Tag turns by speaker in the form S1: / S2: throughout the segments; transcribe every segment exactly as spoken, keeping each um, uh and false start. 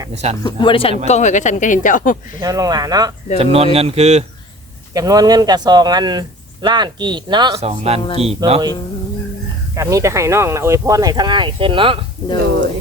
S1: น่ะ
S2: ดิฉัน
S3: บริษัทกองหวยกับฉันก็เห็นเจ้า
S1: เฮาลงหลานเนาะ
S2: จำนวนเงินคือ
S1: จำนวนเงินก็สองอันล้านกีบเนาะ
S2: สองล้านกีบ
S1: โด
S2: เนาะ
S1: ยก็มีแต่ให้น้องน่ะอวยพรให้ทั้งอ้ายขึ้นเนาะ
S3: โดย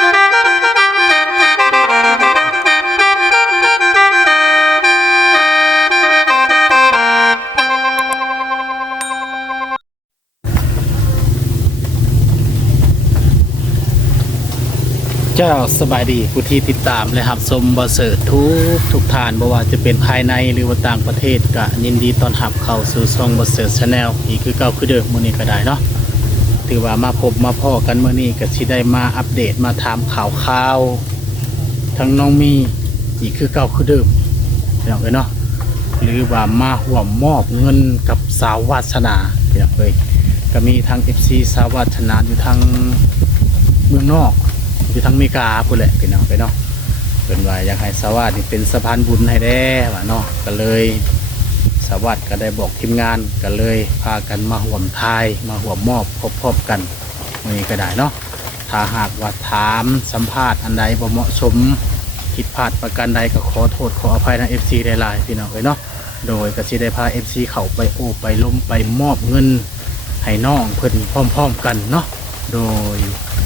S2: เจ้าสบายดีผู้ที่ติดตามและรับชมบ่เสิร์ชทุกทุกทานบ่ว่าจะเป็นภายในหรือว่าต่างประเทศก็ยินดีต้อนรับเข้าสู่ช่องบ่เสิร์ช Channel อีกคือเก่าคือเดิมมื้อนี้ก็ได้เนาะถือว่ามาพบมาพ้อกันมื้อนี้ก็สิได้มาอัปเดตมาถามข่าวข่าวทั้งน้องมีอีกคือเก่าคือเดิมพี่น้องเอ้ยเนาะหรือว่ามาร่วมมอบเงินกับสาววาสนาพี่น้องเอ้ยก็มีทั้ง เอฟ ซี สาววาสนาอยู่ทางเมืองนอกอยู่ทางอเมริกาพุ่นแหละพี่น้องไปเนาะเป็นว่าอยากให้สวัสดิ์นี่เป็นสะพานบุญให้แด้ว่าเนาะก็เลยสวัสดิ์ก็ได้บอกทีมงานก็เลยพากันมาห่วมทายมาห่วมมอบพบๆกันวันนี้ก็ได้เนาะถ้าหากว่าถามสัมภาษณ์อันใดบ่เหมาะสมผิดพลาดประการใดก็ขอโทษขออภัยนะ เอฟ ซี ได้หลายพี่น้องไปเนาะโดยก็สิได้พา เอฟ ซี เข้าไปโอบไปล้มไปมอบเงินให้น้องเพิ่นพร้อมๆกันเนาะโดย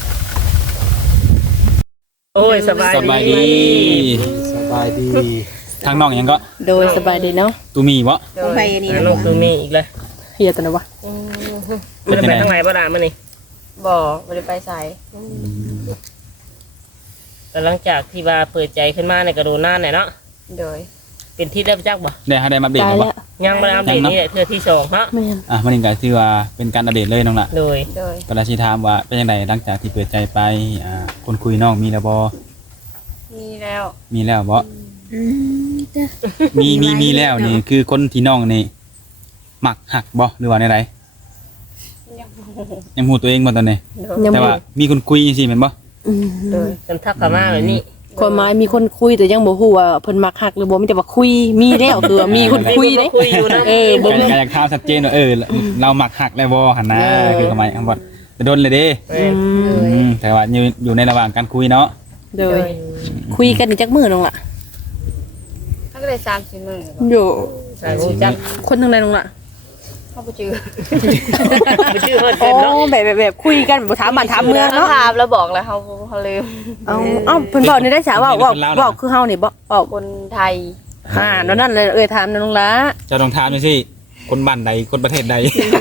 S1: โอ้ยสบาย
S2: สบายดีสบายดีทางน้องยังก็
S3: โดยสบายดีเนาะ
S2: ตูมีบ่
S1: โดยลูกคือมีอีกเลย
S3: เฮียตัวนะวะ
S1: มันจะไปทางไหนบ่ล่ะมื้อนี้
S4: บ่บ่ได้ไปไส
S1: แต่หลังจากที่ว่าเปิดใจขึ้นมาในกระโดดหน้าเนี่ยเนาะ
S4: โดย
S1: เป็นที่ได้จักบ่
S2: ได้ให้ได้มาเบรก
S3: ตาย
S2: บ่
S3: แล้ว
S1: ยังบ่ได้อัปเดตนี่แหละเทื่อที่สองเนาะ
S3: แม่น
S2: อ่ะมันนี่ก็ถือว่าเป็นการอัปเดตเลยน้องล่ะ
S1: โดย
S4: โดย
S2: ก็เลยสิถามว่าเป็นจังไดหลังจากที่เปิดใจไปอ่าคนคุยน้องมีแล้วบ่
S4: มีแล้ว
S2: มีแล้วบ่มีมีมีแล้วนี่คือคนที่น้องนี่มักหักบ่หรือว่าได
S4: ยัง
S2: ๆยังฮู้ตัวเองบ่ตอนนี้
S1: โดย
S3: ยัง
S2: แต่
S3: บ่
S2: ว่ามีคนคุยจังซี่แม่นบ่
S3: อืม
S1: โดยกันทักเข้ามาแบบนี้
S3: ความหมายมีคนคุยแต่ยังบ่ฮู้ว่าเพิ่นมักฮักหรือบ่มีแต่ว่าคุยมีแล้วคือว่ามีคนคุยเด้
S1: คุยอยู่นะ
S3: เออ
S2: ก็
S3: บ่มี
S2: ก็อยากถามชัดเจนว่าเออเรามักหักแล้วบ่หั่นนะคือทำไมคำว่าจะโดนเลยเด้
S1: เอ
S3: อื
S1: อ
S3: ม
S2: อืมแต่ว่าอยู่อยู่ในระหว่างการคุยเนาะ
S3: โดยคุยกันนี่จักมื้อน้องล่ะ
S4: ถ้าก็ได้สามสี่มื้อบ่
S3: โย
S1: ใช่รู้จัก
S3: คนทางใดน้องล่ะ
S4: เฮาบ่จื้อ
S1: ไปชื่อเพิ่น
S3: โอ้
S1: เป็นเนาะ
S3: แบบแบบแบบคุยกันบ่ถามบ้านถามเมือง
S4: เนาะ
S3: เนาะ
S4: ถามแล้วบอกแล้วเฮาเฮาลืม
S3: เอาเอ้าเพิ่นบอกนี่ได้จ้ะว่าว่าว่าคือเฮานี่บ่เว้า
S4: คนไทย
S3: อ่านั่นนั่นเลยเอ้ยถามน้องละ
S2: เจะลองถามดูสิคนบ้านใดคนประเทศใด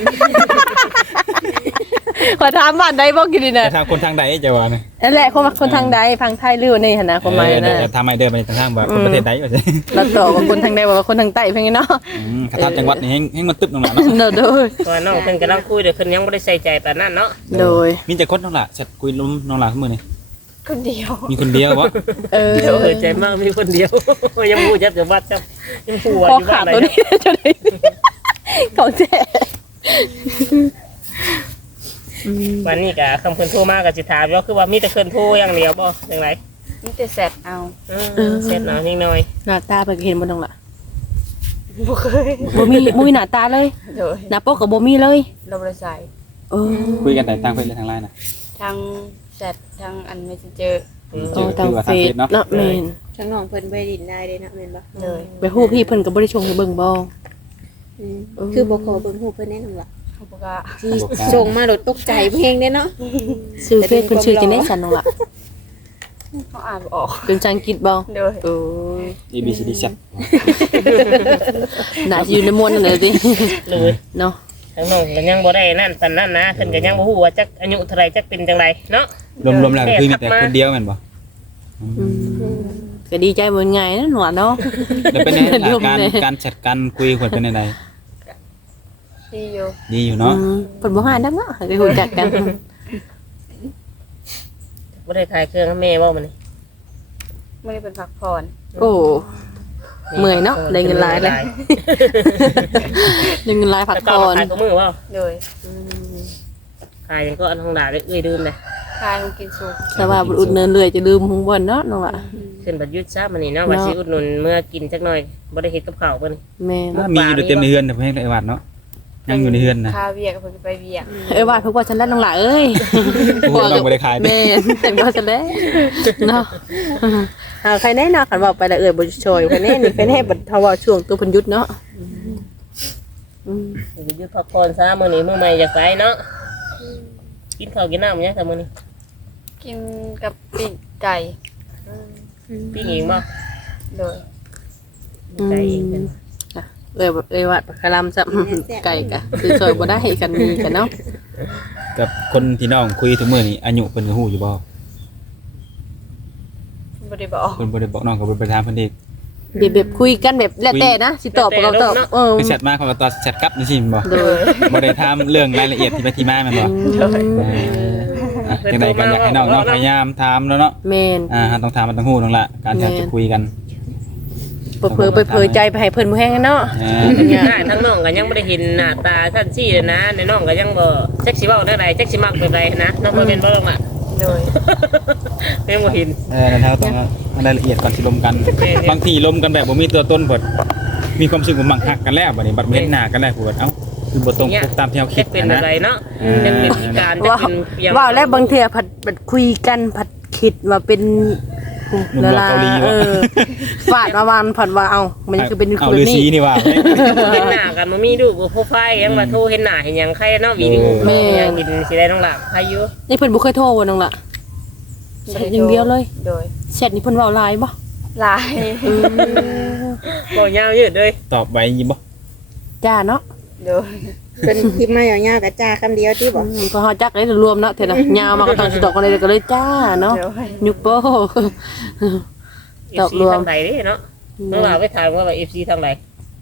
S3: ขอถามบ้านใดบ่กินนี่นะ
S2: จะถามคนทางใดจะว่าเนี่ย
S3: นั่นแหละคนคนทางใดพังไทยหรือว่านี่หั่นนะความหมาย
S2: เออ
S3: นะ
S2: จะทำไมเดินไปทางทางว่าคนประเทศใดว่าสิ
S3: เราตอบว่าคนทางใดบอกว่าคนทางใต้เพิ่นเนาะ
S2: อืมคาถาจังหวัดนี่ให้ให้มันตึ๊บตรงนั้นเนาะ
S3: เนาะโดย
S1: ตัวน้องเพิ่นกำลังคุยเดี๋ยวเพิ่นยังบ่ได้ใส่ใจปานนั้นเนาะ
S3: โดย
S2: มีแต่คนน้องละจัดคุยล้มน้องละขึ้นมือนี่
S4: คนเดียว
S2: มีคนเดียววะ
S3: เออ
S1: เดี๋ยวเออใจมากมีคนเดียว ยังบ่จักจะวัดจักยังหัว
S3: พอ
S1: อยู่บ้า
S3: ขาน ด
S1: เลย
S3: ตัวนี้จะได้ของแท้อืม
S1: วันนี้ก็คำเพิ่นโทรมาก็สิถามว่าคือว่ามีแต่เพิ่นโทรอย่างเดียวบ่จังได
S4: มีแต่แซดเอา
S1: เออเสร็จเนาะนิดหน่อย
S3: หน้าตาเพิ่นก็เห็นบ่น้องล่ะ
S4: บ่เคย
S3: บ่มีบ่มีหน้าตาเลย
S4: โดย
S3: หน้าปกก็บ่มีเลย
S4: เราบ่ได้ใส่
S3: เออ
S2: คุยกันแต่ทางเฟซหรือทางไลน์นะ
S4: ทางแซดทางอัน Messenger
S1: อืม
S3: โอ้ทางเฟซเนาะแม่น
S5: ทั้งน้องเพิ่นไปดินได้เด้เนาะแม่นบ่
S4: โดย
S3: ไปฮู้พี่เพิ่นก็บ่ได้ชงให้เบิ่งบ่
S5: อืมคือบ่ขอเบิ่งรูปเพิ่นแน่นอนล่ะ
S4: เขาบอกว่า
S5: ที่ส่งมาโดดตกใจเพลงเด้เนาะ
S3: ชื่อเฟซเพิ่นชื่อจังได๋ซั่นน้องล่ะ
S4: เขาอ่านบ่ออก
S3: เป็นภาษาอังกฤษบ่
S4: โดย
S3: โอ้ย
S2: A B C D แซด
S3: น่าสิอยู่ในมวลนั่นแหละติ
S1: เลย
S3: เนาะ
S1: ทางน้องก็ยังบ่ได้นั่นปานนั้นนะเพิ่นก็ยังบ่ฮู้ว่าจักอายุเท่าไหร่จักเป็นจังไดเนาะ
S2: รวมๆแล้วคือมีแต่คนเดียวแม่นบ่
S3: อืมก็ดีใจเหมือนไงนะหนวดเนาะ
S2: แล้วเป็นไงล่ะการการแชทกันคุยคนเป็นยังไง
S4: ดีอยู่
S2: ดีอยู่เนาะ
S3: อืมเพิ่นบ่หาดังเนาะได้ฮู้จักกัน
S1: บ่ได้ขายเครื่องให้แม่บ่มื้อนี้
S4: ไม่ได้เป็นพักผ่อน
S3: โอ้เมื่อยเนาะได้เงินหลายเลยได้เงินหลายพัก
S1: แล้วก็
S3: ผ่อน
S1: ขายกับมือบ่
S4: โดย
S1: ขายยังก็อันทองดาได้เอ้ยดื่มเลย
S4: คายมันกินสุก
S3: แต่ว่าบ่อุดเนินเรื่อยจะลืมหุงบ่นเนาะน้องล่ะ
S1: ขึ้นบัดยุทธซะมื้อนี้เนาะว่าสิอุดหนุนเมื่อกินจักหน่อยบ่ได้เฮ็ดกับข้าวเพิ่น
S3: แม่น
S2: มีอยู่เต็มในเฮือนแต่เพิ่นให้ไอ้วัดเนาะ
S6: ยังอยู่ในเฮือนนะ
S4: คาเวียกเพิ่นไปเวียก
S3: เอ้ยว่าเพิ่นว่าฉันแล้วน้องหล่ะเอ้ย
S6: โอ้น้องบ่ได้ขายเด้
S3: แม่นแต่ก็ฉันแล้วเนาะเอาใครแน่เนาะคันว่าไปแล้วเอ้ยบ่ช่วยใครแน่นี่ใครแน่บัดเฮาว่าช่วงตัวเพิ่นหยุดเนาะอืม
S1: อยู่ยุดพักผ่อนซะมื้อนี้มื้อใหม่อยากไปเนาะกินข้าวกินน้ำยังซะมื้อนี้
S4: กินกับปีกไก่
S1: ปิ้งเองบ่
S4: โดย
S1: ไก่เองเป็น
S3: ค่ะเอ้ยเอ้ยว่าปลากะลำจะไก่กะคือช่วยบ่ได้กันมีกันเนาะ
S6: กับคนที่น้องคุยทุกมื้อนี่อายุเพิ่นก็ฮู้อยู่บ่
S4: บ่ได้บอก
S6: เพิ่นบ่ได้บอกน้องก็บ่ไปถามเพิ่นอีก
S3: แบบแบบคุยกันแบบแล้วแต่นะสิตอบบ่ตอบเออ
S6: คือแชทมาเขาก็ตอบแชทกลับจังซี่แม่นบ่
S3: โดย
S6: บ่ได้ถามเรื่องรายละเอียดที่ไปที่มาแม่นบ่อ่ะจังไดก็อยากให้น้องเนาะพยายามถามแล้วเนาะ
S3: แม่น
S6: อ่าต้องถามมันต้องฮู้น้องละการที่จะคุยกัน
S3: เผลอๆไปเผยใจไปให้เพิ่นบ่แฮงเนาะ
S6: อ่า
S1: ได้ทั้งน้องก็ยังบ่ได้เห็นหน้าตาท่านซี่เลยนะในน้องก็ยังบ่จักสิเว้าได้ใดจักสิมักแบบใดนะน้องบ่เป็นบ่ลงอ่ะ
S4: โดย
S1: ยังบ่เห็น
S6: เออแล้วต้องรายละเอียดก่อนสิลมกัน บางทีลมกันแบบบ่มีตัวตนเบิดมีความรู้สึกว่ามักฮักกันแล้วบัดนี้บัดเห็นหน้ากันแล้วพูดเอ้าคือบ่ตรงปกตามที่เราคิ
S1: คิ
S6: ด
S1: ดเป็น
S6: นะ
S1: อะไรเนาะยังเป็นพิการจะ
S3: ว่า
S1: เป็นเพียง
S3: ว่าแล้วบางเทื่อผัดผัดคุยกันผัดคิดว่าเป็น
S6: หนุ่มหล่อเกาหลี
S3: เอ
S6: วะ
S3: อฟาดมาวันผัดว่าเอามันคือเป็นค
S6: เอา
S3: น
S6: ฤา
S3: นี้
S6: ษีนี่ว่า
S1: เห็นหน้ากันบ่มีรูปบ่โปรไฟล์ยังว่าโทรเห็นหน้าเห็นหยังใครเนาะวิดีโอยังกินสิได้น้องล่ะใครอยู่
S3: นี่เพิ่นบ่เคยโทรว่าน้องล่ะแชทอย่างเดียวเลย
S4: โดย
S3: แชทนี่เพิ่นเว้าไลน์บ่
S4: ลาย
S1: บ่ยาวยืดเลย
S6: ตอบไว้ยิบ่
S3: จ้าเนาะ
S4: โดย
S5: เพิ่นพิมพ์มายาวๆกับจ้าคำเดียวที่บอก
S3: อืมก็เฮาจักได้รวมเนาะเท่าน่ะยาวมาก็ต้องสิตอกกันเลยก็เลยจ้าเนาะ
S4: โดย
S3: ยุบโป้ ตอบรวม
S1: ทางใดเด้เนาะเมื่อวานไปถามว่า เอฟ ซี ทางใด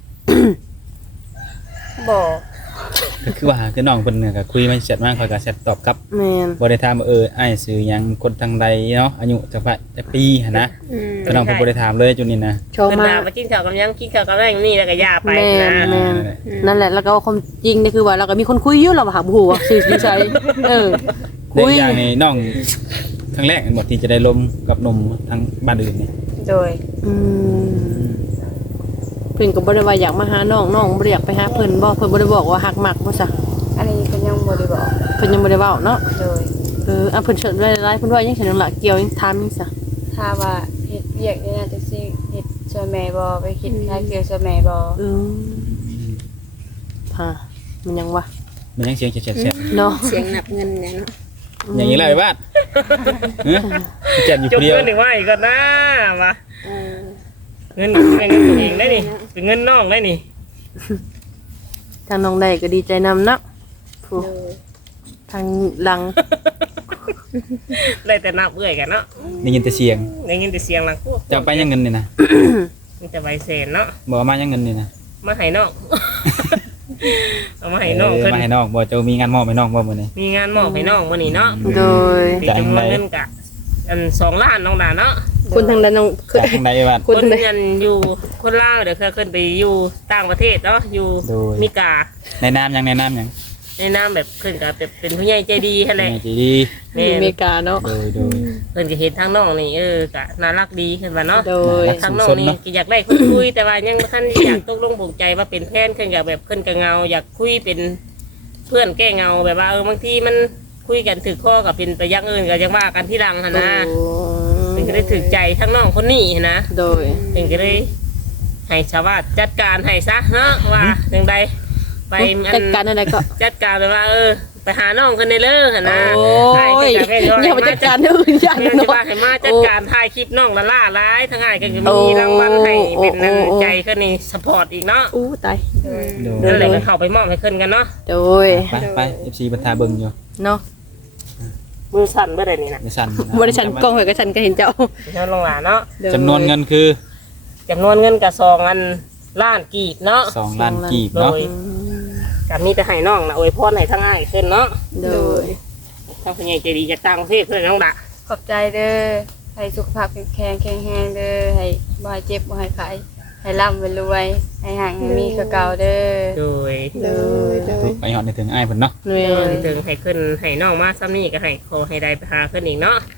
S4: บอก
S6: ก็คือว่าคือน้องเพิ่นเนี่ยก็คุยมาแชทมาคอยก็แชทตอบกลับ
S3: แม่น
S6: บ่ได้ถามว่าเอออ้ายชื่อหยังคนทางใดเนาะอายุจักว่าจักปีหั่นนะ
S5: อืม
S6: ก็น้องเพิ่นบ่ได้ถามเลยจุดนี้นะ
S3: โชว์
S1: เพิ่น
S3: มา
S1: ถามมากินข้าวกับยังกินข้าวกับยังนี่แล้วก็ย่าไป
S3: แม่
S1: นะ
S3: นแม่นนั่นแหละแล้วก็ความจริงนี่คือว่าเราก็มีคนคุยอยู่เราบ่หาบ่ฮู้ว่าชื่อนิสัยเออ
S6: ใน
S3: คุย
S6: อย่างนี้น้องครั้งแรกหมดที่จะได้ลมกับหนมทางบ้านอื่นนี่
S4: โดย
S3: อืมเพิ่นก็บ่ได้ว่าอยากมาหาน้องน้องบ่ได้อยากไปหาเพิ่นบ่เพิ่นบ่ได้บอกว่าฮักมักบ่ซะ
S4: อันนี้เพิ่นยังบ่ได้บอก
S3: เพิ่นยังบ่ได้เว้าเนาะ
S4: โดย
S3: เอออ่ะเพิ่นเชิญไว้หลายๆเพิ่นว่ายังเห็นนั่นล่ะเกี่ยวยังถามยังซะ
S4: ถ้าว่าเฮ็ดเวียกได้น่าจะสิเฮ็ดช่วยแม่บ่ไปคิดค่าเกลือช่วยแม่บ่
S3: เออฮะมันยังวะ
S6: มันยังเสียงเฉียดๆ
S3: เนาะ
S5: เสียงนับเงินเนี่ยเนาะ
S6: ๆอย่างนี้แหละไอ้บ้านเฮ้ยแจมอยู่
S1: จบ
S6: คนเดียว
S1: เงินถึงว่าอีกก่อนนะมา
S5: เออ
S1: เงินเป็นเงินตัวเองได้นี่เป็นเงินน้องได้นี่
S3: ทางน้องได้ก็ดีใจนำเนาะผู้
S5: โดย
S3: ทางหลัง
S1: ได้แต่นับเอื้อยกันเนาะ
S6: ได้ยินแต่เสียง
S1: ได้ยินแต่เสียงหลังพวก
S6: จะเอาไปยังเงินนี่นะ
S1: มีแต่ใบเศษเนาะ
S6: บอกว่ามายังเงินนี่นะ
S1: มาให้น้อง เอามาให้น้อง
S6: เอ
S1: เพิ่
S6: อน มาให้น้องบอกจะมีงานมอบให้น้องบ่มื้อนี้
S1: มีงานมอบให้น้องมื้อนี้เนาะ
S3: โดย
S1: ตีจำนวนเงินกะอันสองล้านน้องดาเนาะ
S3: คนทางด้านน้อง
S6: จากทางใดไอ้บ้าน
S3: คน
S1: คน
S3: ทางใด
S1: ยันอยู่คนลาวเดี๋ยวเคยขึ้นไปอยู่ต่างประเทศเนาะอยู่
S6: โดย
S1: มิกา
S6: ในน้ำยังในน้ำยัง
S1: ในนามแบบขึ้นกับแบบเป็นผู้ใหญ่ใจดีแค่ไหน
S6: แม่จีดี
S3: อยู่อเมริกาเนาะ
S6: โดยโดย
S1: เพิ่นจะเห็นทางน้องนี่เออกะน่ารักดีขึ้นมาเนาะ
S3: โดย
S1: ทางน้องนี่ก็อยากได้คนคุยแต่ว่ายังบ่ทันอยากตกลงปลงใจว่าเป็นแฟนขึ้นกับแบบขึ้นกับเงา อยากคุยเป็นเพื่อนแก้เงาแบบว่าเออบางทีมันคุยกันถือข้อกับเป็นไปอยังอื่นก็ยังว่ากันที่หลังหั่นนะเป็นก็ได้ถือใจทั้งน้องคนนี้หั้นนะ
S3: โดย
S1: เป็นก็ได้ให้ชาวบ้านจัดการให้ซะเนาะว่าจังใดไปอั
S3: จัดการอะไรก็
S1: จัดการไปว่าเออไปหาน้องคนในเลิกหั่นนะ
S3: โอ้
S1: ให้
S3: ย
S1: จัดการให้
S3: อย่ามาจัดการเรื่องอื่นอย่าง
S1: แม่
S3: เนาะ
S1: จะว่าให้มาจัดการถ่ายคลิปน้องละล่าร้ายทั้งง่ายก็จะ
S3: โอ้
S1: มีรางวัลให้เป็น
S3: โอ้โอ้
S1: น้ำใจขึ้นนี่สปอร์ตอีกเนาะ
S3: อู้ตาย
S6: โดย
S1: นั่นแหละก็เข้าไปมอบให้ขึ้นกันเนาะ
S3: โดย
S6: ไปไป เอฟ ซี บรรทาเบิ่งอยู่
S3: เนาะ
S1: มือสั่นเมื่อใดนี่นะ
S6: ไม่สั่น
S3: บริษัทกล้องไว้ก็ฉันก็เห็นเจ้า
S1: น้องลงหลานเนาะ
S6: จำนวนเงินคือ
S1: จำนวนเงินกับซองอันล้านกีบเนาะ
S6: สองล้านกีบ
S1: โด
S6: เนาะ
S1: ยกับมีแต่ให้น้องนะอวยพรให้ทั้งง่ายขึ้นเนาะ
S3: โดย
S1: ทั้งผู้ใหญ่ใจดีจากต่างประเทศเพื่อนน้องดะ
S4: ขอบใจเด้อให้สุขภาพแข็งแรงแข็งแรงเด้อให้บ่ให้เจ็บบ่ให้ไข้ให้ร่ำให้รวยให้ห่างให้มีคือเก่าเด้อ
S1: โดย
S5: โดยโดย
S6: ไปหอดในถึงอ้ายเพิ่นเนาะ
S3: เนี
S1: โด
S3: ย
S1: ยถึงให้ขึ้นให้น้องมาซ้ำนี่ก็ให้ขอให้ได้ไปหาขึ้นอีกเนาะ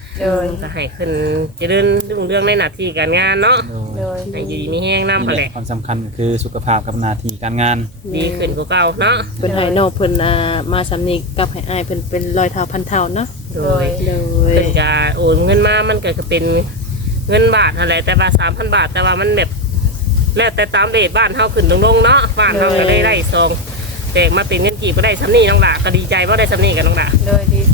S4: โดย
S1: ก็ให้ขึ้นเจริญรุ่งเรื่องในหน้าที่การงานเนาะ
S4: โดย
S1: ให้อยู่ดีมีแห้งน้ำ
S6: นี่
S1: พอ
S6: แห
S1: แห
S6: ละ
S1: ละ
S6: ความสำคัญก็คือสุขภาพกับหน้าที่การงาน
S1: ดีขึ้นกว่าเก่าเนาะ
S3: เพิ่นให้น้องเพิ่นอ่ามาสำนีกับให้อ้ายเพิ่นเป็นร้อยเท่าพันเท่าเนาะ
S1: โด
S4: โด
S1: ย
S4: ย
S3: โดย
S1: เป็นการโอนเงินมามันก็เป็นเงินบาทอะไรแต่ว่าสามพันบาท แต่ว่ามันแบบแล้วแต่ตามเรทบ้านเฮาขึ้นลงๆเนาะบ้านเฮาก็เลยได้ซองแตกมาเป็นเงินกี่ก็ได้ซ้ำนี่น้องหล่าก็ดีใจว่าได้ซ้ำนี่กับน้องหล่า
S4: โดยดีใจ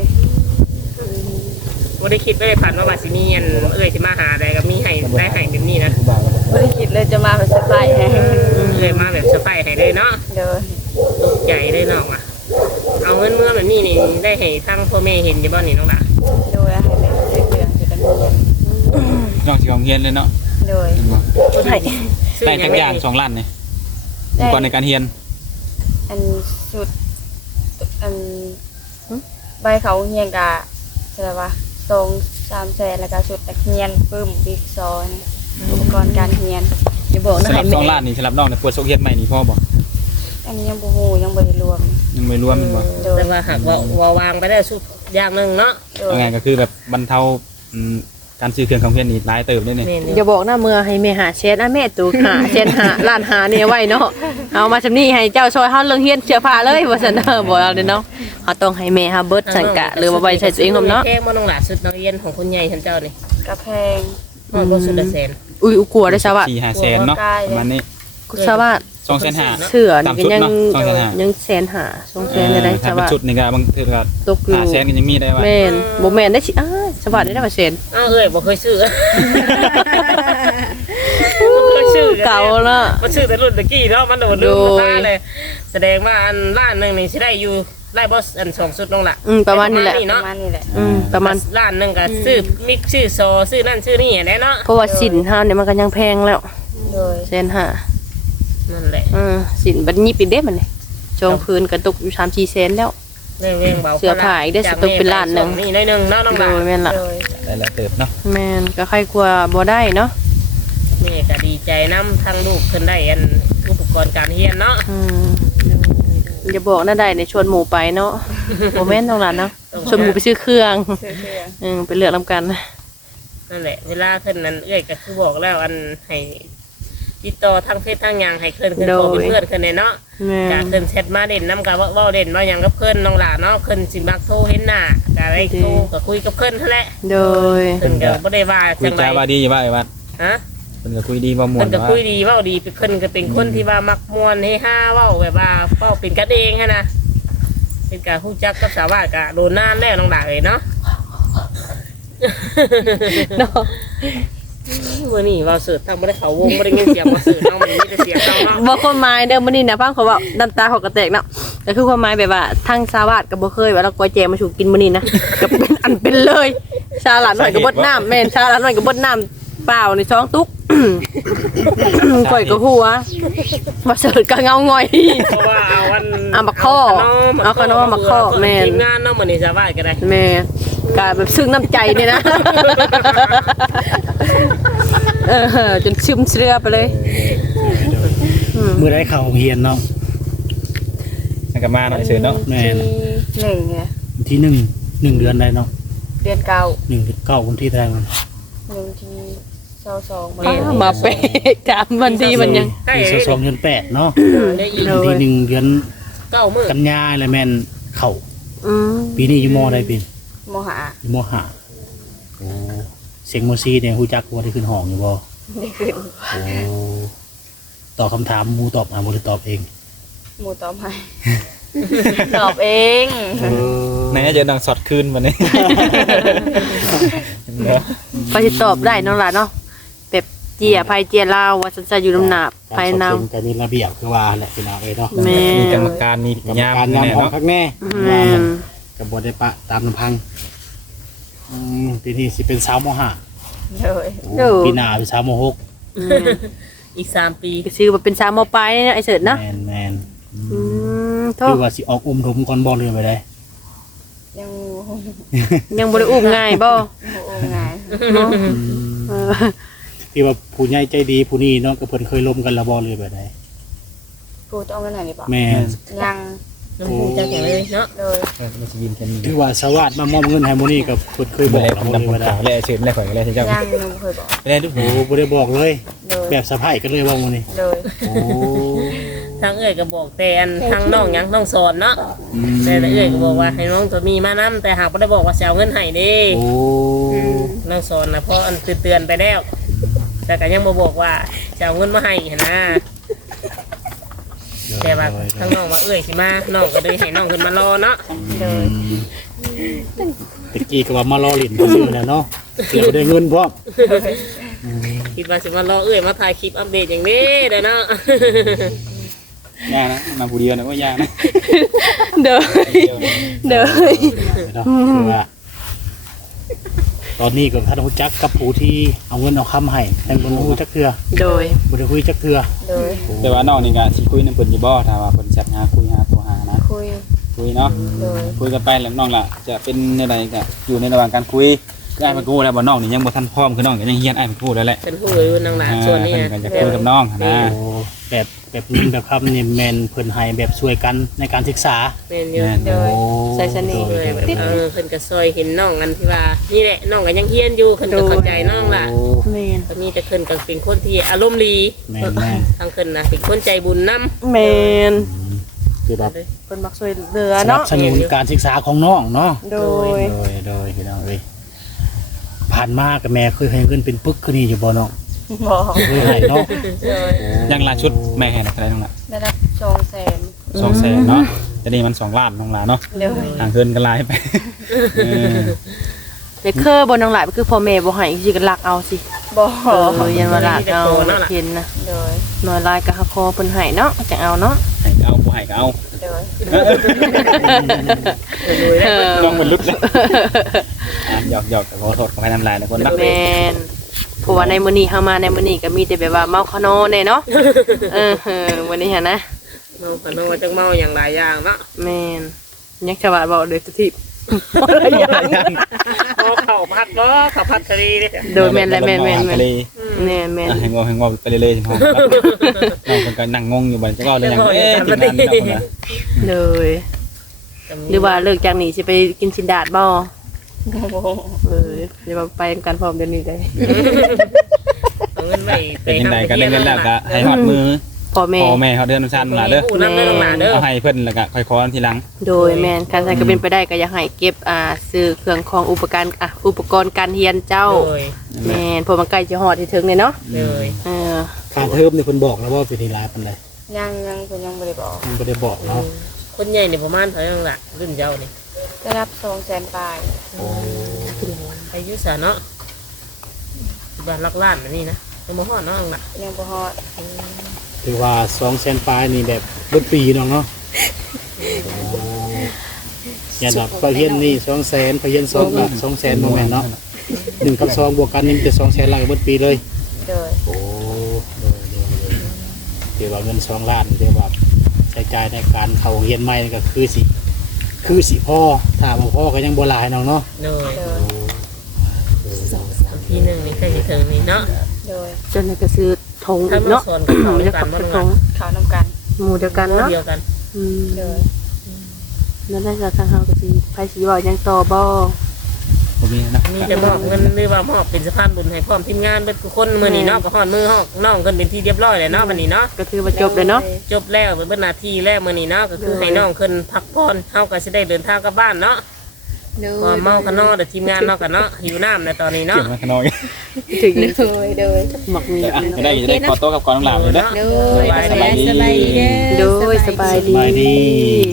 S1: บ่ได้คิดไม่ได้ฝันว่าบาสิมีอันเอ้ยสิมาหาได้ก็มีให้ได้ให้แบบนี้นะ
S6: ผู้บ่าวก็บอก
S4: ไม่ได้คิดเลยจะมาเป็นสไปร์ให้
S1: เลยมาแบบเซอร์ไพรส์ให้เลยเนาะ
S4: โดย
S1: ใหญ่เลยน้องอ่ะเอาเงินเมื่อแบบนี้นี่ได้ให้ทั้งพ่อแม่เห็นอยู่บ่นี่น้องหล่า
S4: โดยให้เป็นเรื่องจุดนั้น
S6: น้องสิของเฮียนเลยเนาะ
S4: โดย
S6: เห็นบ่
S3: ให้
S6: ได้จักอย่างสองล้านนี่อุปกรณ์ในการเฮียน
S4: อันสุดอันใบเขาเฮียงกะอะไรวะทรงสามแสนแล้วก็สุดตะเฮียนปึ้มบิ๊กซอนอุปกรณ์การเฮียน
S3: อย่าบอกนะ
S6: สำห
S3: ให้
S6: รับสอง
S3: แม่
S6: ล้านนี่สำหรับน้องเนี่ยปวดโซเฮียนใหม่นี่พ่อบ่
S4: อันนี้ยังบูฮูยังบริรวม
S6: ยังไม่รวมมันบ่
S4: โดย
S1: แต่ว่าหากว่าว่าวางไปได้สุดอย่างหนึงเนาะ
S4: โดย
S6: เอาไงก็คือแบบบรรเทาอืมการซื้อเครื่องของเฮียนนี่หลายเติบด้วยนี่
S1: แม่น
S3: อ
S1: อยู่
S3: ย่าบอกนะเมื่อให้แม่หาเชนอ่ะแม่ตูหาเชนหาล้านหาเนี่ยไว้เนาะเอามาสำนี้ให้เจ้าช่วยเฮาเรื่องเฮียนเสื้อผ้าเลยว่าซั่นเด้อบ่เอาเด้อเนาะเฮาต้องให้แม่เฮาเบิดสังกะหรือว่าไว้ใช้ตัวเองนำเนาะ
S1: แพงบ่น้องหล่าสุดนักเรียนของคุณใหญ่ท่านเจ้านี่
S4: กระแพง
S1: ฮอดบ่สุดละแสน
S3: อุ้ยอุกลัวได้ซะว่า
S6: สี่ห้าแสนเนาะประมาณนี้
S3: กุศลา
S6: สองแสนห้า
S3: เสือนี่ก็ยัง
S6: ต่ำสุดเนาะสองแสนห้า
S3: ยังแสนหาสองแสนได้
S6: ถ้า
S3: ซะ
S6: เป็น
S3: ว่า
S6: ชุดนี่ก็บางทีก็
S3: ตกอยู่
S6: ห้าแสนก็ยังมีได้ว่า
S3: แม่นบ่แม่นได้สิอ้าสวัสดีได้ว่าเซน
S1: อ้าวเอ้ยบ่เคยซื้อ บ่เคยซื้อ
S3: เก่าเนาะ
S1: มันซื้อแต่รุ่นตะกี้เนาะมันโดนลืม
S3: โดย
S1: ราคาเลย แสดงว่าอันล้านหนึงนี่สิได้อยู่ได้บ่อันสองสุดน้องหล่ะ
S3: อืมประมาณนี้แหละ
S4: ป
S1: เนาะ
S4: ระมาณนี้แหละ
S3: อืมประมาณ
S1: ล้านหนึงก็ซื้อมิกซื้อโซซื้อนั่นซื้อนี่แหละเนาะ
S3: เพราะว่าสินเฮาเนี่ยมันก็ยังแพงแล้ว
S4: โดย
S3: แสนหา
S1: นั่นแหละ
S3: อืมสินบัดนี้ปิดเด้มันนี่จองพื้นก็ตกอยู่ สามถึงสี่ แสนแล้ว
S1: เรื่องเรื่องเบา
S3: เสื้อผ้าอีกได้สต็อกเป็นล้านหนึ่ง
S1: นี่น้อยหนึงเนาะน้องห
S3: โด
S1: ล่ะ
S3: ยแม่นล่ะ
S4: โดย
S6: ได้แล้วเติบเนาะ
S3: แม่นก็ใครกลัวบ่ได้เนาะ
S1: แม่ก็ดีใจนํทั้งลูกขึ้นได้อันอุปกรณ์การเรียนเนาะ
S3: อืมอย่าบอกนะได้ในชวนหมู่ไปเนาะบ่แม่นน้องหลานเนาะชวนหมู่ไปซื้อเครื่อง
S4: เสื้อเสื้อ
S3: อืมไปเลือกนํกัน
S1: นั่นแหละเวลาขึ้นนั้นเอ้ยก็คือบอกแล้วอันให้ติดต่อทางเฟซทางหยังให้ขึ้นขึ้นโทรเป็นเพื่อนขึ้นเนี่ยเนาะ
S3: แม่
S1: จาก
S3: น
S1: เพิ่นแชทมาเด่นน้ำกับว่าเว้าเด่นว่าหยังกับเพิ่นน้องหลานเนาะเพิ่นสิมักโทรเห็นหน้าก็ได้โทรก็คุยกับเพิ่นนั่นแหละ
S3: โดย
S1: เพิ่นก็บ่ได้ว่า
S6: คุ
S1: จั
S6: ย
S1: งได
S6: จาว่าดีอยู่ว่าไอ้วัด
S1: ฮะ
S6: เพิ่นก็คุยดีว่าม่ว
S1: เพิ่
S6: น
S1: นก็
S6: ว่า
S1: คุยดีเว้าดีเพิ่นก็เป็นคนที่ว่ามักม่วนเฮฮาเว้าแบบว่าเว้าเป็นกันเองหันนะเป็นการฮู้จักกับสาวบ้านก็โดนนานแล้วน้องหลานเอ้ยเนาะ
S3: เนาะ
S1: มื้อนี้เว้าเสิร์ชทางบ่ได้เข้าวงบ่ได้ยินเสียงว่าเสิร์ชเนาะมันมีแต่เสียงเฮาเนาะ
S3: บ่ความหมายเด้อมื้อนี้นะฟังเขาเว้าน้ำตาเขาก็แตกเนาะก็คือความหมายแบบว่าทางชาวบ้านก็บ่เคยว่าเรากอยแจมาสู่กินมื้อนี้นะก็เป็นอันเป็นเลย ชาวหลานหน่อยก็บดน้ำแม่นชาวหลานหน่อยก็บดน้ำเปล่าในช่องตุ๊ก ข่อยก็หัวมาเสิร์ชก็เงาง่อย
S1: เพราะว่าเอาอัน
S3: เอามาข้อเอาขนมมาข้อแม่น
S1: ทีมงานเนาะมื้อนี้สาวบ้านก็ได้
S3: แม่กาแบบซึ้งน้ำใจเนี่ยนะ เออจนซึมเสื้อไปเลย
S2: มื้อได้เข้าโรงเรียนเนาะ
S6: มันก็มาหน่อยเสือเนาะ
S2: แม่น
S4: ที่หนึ่งเนี่ย
S2: วันที่หนึ่งหนึ่งเดือนได้เนาะ
S4: เดือนเก้า
S2: หนึ่งเก้าวันที่เท่าไหร่มัน
S4: หนึ่งที่สองสอง
S1: แม่น
S3: มาเป๊ะจำมันดีมันยัง
S1: ใกล้
S2: ปีสองเดือนแปดเนาะ
S1: ได้อีก
S2: วันที่หนึ่งเดือน
S1: เก้ามื้อ
S2: กันยาแล้วแม่นเข้า
S3: อืม
S2: ปีนี้อยู่มอใดปี
S4: โมหะ
S2: อยู่มห้าโอ้เสียงโมซีเนี่ยฮู้จักว่าได้ขึ้นห้องอยู่บ่
S4: ได้ขึ้น
S2: โอ้ตอบคำถามหมูตอบอ่ะบ่ได้ตอบเอง
S4: หมูตอบให้ตอบเอง
S6: ไหนจะดังสอดคืนวันนี้ เนาะ
S3: พอสิตอบได้เนาะล่ะเนาะแบบเจียภัยเจียลาวว่าสันจะอยู่ลำหนาบภายนาม
S2: จะมีระเบียบคือว่าแหละพี่น้องเอ้ยเนาะ
S3: แม่
S6: มีกรรมการมี
S2: กรรม
S6: ยาม
S2: การงาน
S6: แน่
S2: ของ
S6: เนาะ
S2: พักแน่
S3: แม่น
S2: กับบได้ปะตามลำพังอืมปีนี้สิเป็นสาวมห้า
S4: เลย
S2: ปีหน้าเป็นสาวมหก
S1: อีกสามปี
S3: ก็ชื่อว่าเป็นสาวมปลายเนี่ยไอ้เสิร์ตเนาะ
S2: แมนแมนอืม
S3: อืมโท
S2: คื
S3: ษ
S2: อว่าสิออกอุ้มดมก่อนบอลเลยไปได้
S4: ยัง
S3: ยังบ่ได้อุ้มง่ายบ่
S4: โมโอ้งาน
S3: เนาะเออ
S2: ที่ว่าผู้ใหญ่ใจดีผู้นี้เนาะก็เพิ่นเคยล้มกันและบอลเลยไปได้
S4: กูต้องเอาเงินไหนดีป่ะ
S2: แม่น
S4: ยัง
S2: อ
S1: น้องฮู้จักอย่างเลยเนาะ
S4: โดย
S6: เออมันสิบินแค่นี้
S2: ถือว่าสวัสดมามอบเงินให้โมนี่กับเพิ่นเคยบ
S6: บ่
S2: อก
S6: ได้
S2: แล้ว
S6: ผม
S2: บ่
S6: ดำผม
S2: ได้
S6: ขาวและเชิญและข่อยก็แล้วเจ้า
S4: ย่างยังบ่เคยบอก
S6: ไปได้ทุก
S2: โอ้บ่ได้บอกเลย
S4: โดย
S2: แบบสะพายกันเลยว่าโมนี่
S4: โดย
S2: โอ้
S1: ทางเอ้ยก็บอกแต่อันทางน้องหยังน้องสอนเนาะ
S2: อืม
S1: แต่เอ้ยก็บอกว่าให้น้องตัวมีมานํแต่หากบ่ได้บอกว่าสิเอาเงินให้เด้
S2: โอ้
S1: น้องสอนน่ะเพราะอันคือเตือนไปแล้ว แต่ก็ยังบ่บอกว่าจะเอาเงินมาให้หั้นนะแต่ว่าทางน้องว่าเอ้ยสิมาน้องก็เลยให้น้องขึ้นมารอเนาะ
S4: โดย
S2: ตะกี้ก็ว่ามารอหลินซื่อๆแหละเนาะเสียบ่ได้เงินพร้อม
S1: คิดว่าสิมารอเอ้ยมาถ่ายคลิปอัปเดตอย่างนี้เด้อเนาะ
S6: ยากนะมาผู้เดียวนะว่ายากนะ
S3: เด้อ
S6: เดียวนะ
S3: เด้อ
S2: เนาะคือว่าตอนนี้ก็ท่านรู้จักกับผู้ที่เอาเงินเอาคำให้แต่บ่รู้จักเทื่อ
S3: โดย
S2: บ่ได้คุยจักเทื่อ
S4: โดย
S6: แต่ว่าน้องนี่ก็สิคุยนำเพิ่นอยู่บ่ถ้าว่าเพิ่นแชทหาคุยหาโทรหานะ
S4: คุย
S6: คุยเนาะ
S4: โดย
S6: คุยกันไปแล้วน้องล่ะจะเป็นในใดก็อยู่ในระหว่างการคุยอ้ายเพิ่นก็ฮู้แล้วบ่น้องนี่ยังบ่ทันพร้อมคือน้องก็ยังเฮียนอ้ายเพิ่นพูดแล้วแหละ
S1: เป็นผู้อยู่นางหลานส่วนนี้
S6: เพิ่นก็จะคุยกับน้องหั้นนะ
S2: โอ้แบบแบบเงินแบบคำนี่แม่นเพิ่นให้แบบช่วยกันในการศึกษา
S1: เป็นอยู่
S4: โดย
S3: ใส่เสน่ห์
S2: โด
S1: เลย
S2: ย
S1: แบบเออเพิ่นก็ซอยเห็นน้องอันที่ว่านี่แหละน้องก็ยังเฮียนอยู่เพิ่นก็เข้าใจน้องล่ะ
S2: โอ้
S3: แม่น
S1: ก็มีแต่เพิ่นก็เป็นคนที่อารมณ์ดี
S2: แม่นแม่น
S1: ทางเพิ่นน่ะเป็นคนใจบุญนำ
S3: แม่น
S2: คือแบบ
S3: เพิ่นมักช่วยเหลือ
S2: สนั
S3: เนาะ
S2: บสนุนการศึกษาของน้องเนาะ
S3: โดย
S2: โดยโดยพี่น้องเอ้ยผ่านมากับแม่เคยให้เงินเป็นปึกคือนี่อยู่บ่เนาะ
S4: บอก
S2: เคยให้เนาะ
S4: โดย
S6: ยังล่าชุดแม่ให้เท่าไหร่น้องล่ะ
S4: ได้รับสองแสน
S6: สองแสนเนาะแต่นี่มันสองล้านน้องล่ะเนาะ
S4: โดย
S6: ห่างเกินกันหลายไปเออ
S3: เด็กเคยบ่น้องหลายก็คือพ่อแม่บ่ให้สิก็ลักเอาสิ
S4: บอก
S3: เออยันว่าลักเอาเห็นนะ
S4: โดย
S3: น้อยลายก็หักคอเพิ่นให้เนาะจังเอาเนาะ
S6: ให้ก็เอาบ่ให้ก็เอา
S4: โดย
S1: รวยแล้ว
S6: น้องมันลุกแล้วอ่ะหยอกหยอกแต่ขอโทษขอให้น้ำลายนะคนรัก
S3: แม่นเพราะว่าในมื้อนี้เฮามาในมื้อนี้ก็มีแต่แบบว่าเมาคานอแน่เนาะเออเออวันนี้หั่นนะ
S1: เมาขนมจังเมาอย่างหลายอย่างเนาะ
S3: แม่นยังจะว่าบอกเด้อทุกที
S1: พอเข้าพัดบ่เข้าพัดทะเลเด้
S3: โดยแม่นและแม่นแม่นแม่น
S6: ทะเล
S3: แม่นแม่น
S6: อ่ะให้งอให้งอไปเรื่อยๆใช่ไหมน้องคนก็นั่งงงอยู่บัดจะก็เลยยังเอ๊ะกินน้ำนี่เนาะคนนะ
S3: เลยหรือว่าเลิกจากนี้สิไปกินชินดาดบ่
S4: บอก
S3: เออเดี๋ยวมาไปกันพร้อมเดี๋ยวนี้ได้
S1: เอาเงินไว้
S6: เป็นยังไงกันได้เงินแล้วก็ให้หอดมือ
S3: พ่อแม่
S6: พ่อแม่เขาเดือนน้ำชาติมาเด้อ
S1: ผู้นำเด้อหลานเด้อ
S6: เอาให้เพิ่นแล้วก็ค่อยขอทีหลัง
S3: โดยแม่นการใช้ก็เป็นไปได้ก็อยากให้เก็บอ่าซื้อเครื่องของอุปกรณ์อ่ะอุปกรณ์การเรียนเจ้า
S1: เลย
S3: แม่นเพอมันใกล้จะฮอดที่ถึงเลยเนาะ
S1: เลย
S3: เออ
S2: ค่าเทอมนี่เพิ่นบอกแล้วว่าเป็นที่หลายปานใด
S4: ยังยังคุณยังไม่ได้บอก
S2: มันบ่ได้บอกเนาะ
S1: คนใหญ่นี่ประมาณเท่าไหร่ล่ะรุ่นเจ้านี่
S4: ได้รับสองแสนปลาย
S1: อายุสาเนาะบ้านลักล้านแบบนี้นะเป็นบ่ฮอดเนาะล่ะ
S4: ยังบ่ฮอด
S2: ถือว่าสองแสนปลายนี่แบบเบิดปีเนาะเนาะอย่าดอกก็เฮียนนี่สองแสนก็เฮียนสองบาทสองแสนบ่แม่นเนาะหนึ่งกับสองบวกกันนี่มันจะสองแสนล้านเบิดปีเลย
S4: โดย
S2: โอ้โดยโดยโดยเดี๋ยวว่าเงินสองล้านเดี๋ยวว่าใช้จ่ายในการเข้าเรียนใหม่นี่ก็คือสิคือสิพ่อถ้าบ่พ่อก็ยังบ่หลายน้องเนาะ
S1: เลย
S4: โดย
S1: ทีหนึงนี่ใกล้สิถึงนี่เนาะ
S4: โดย
S3: จนนั้นก็ซื้อธงอี
S1: ถ้าก มา
S3: เนาะ
S1: สอนกับเขา
S3: มัน
S1: ด้ว
S3: จะ
S1: ยกั
S3: ขั
S1: น
S3: บ
S1: บ่
S3: ไป
S1: ต้อง
S3: ธ
S1: ล่ะ
S3: ง
S4: เขานำกัน
S3: หมู่เดียวกันเนาะ
S1: เดียวกัน
S3: อืม
S4: โดย
S3: แล้วได้จากทางเฮาก็สิไผสิเว้ายังต่อบ่
S6: ผมมีนะ
S1: มีจะมอบเงินหรือว่ามอบเป็นสะพานบุญให้พร้อมทีมงานเบิดทุกคนมื้อนี้เนาะก็ฮอดมือฮอกน้องเพิ่นเป็นที่เรียบร้อยแล้วเนาะวันนี้เนาะ
S3: ก็ถือว่าจบเลยเนาะ
S1: จบแล้วเบิดหน้าที่แล้วมื้อนี้เนาะก็คือให้น้องเพิ่นพักผ่อนเฮาก็สิได้เดินทางกลับบ้านเนาะ
S5: โด
S1: พอย เมากันเนาะเดี๋ยวทีมงานเนาะกันเนาะหิวน้ำในตอนนี้
S6: เกี่
S1: เนาะ
S6: ยวมาขนอย
S3: ถึง
S5: โดยโดย
S3: หมักมี
S6: อ่ะจะได้จะได้ขอโต๊ะกับกองน้ำลาวเลยนะ
S5: โดยสบายดีเด้อ
S3: โดยสบาย
S2: สบายดี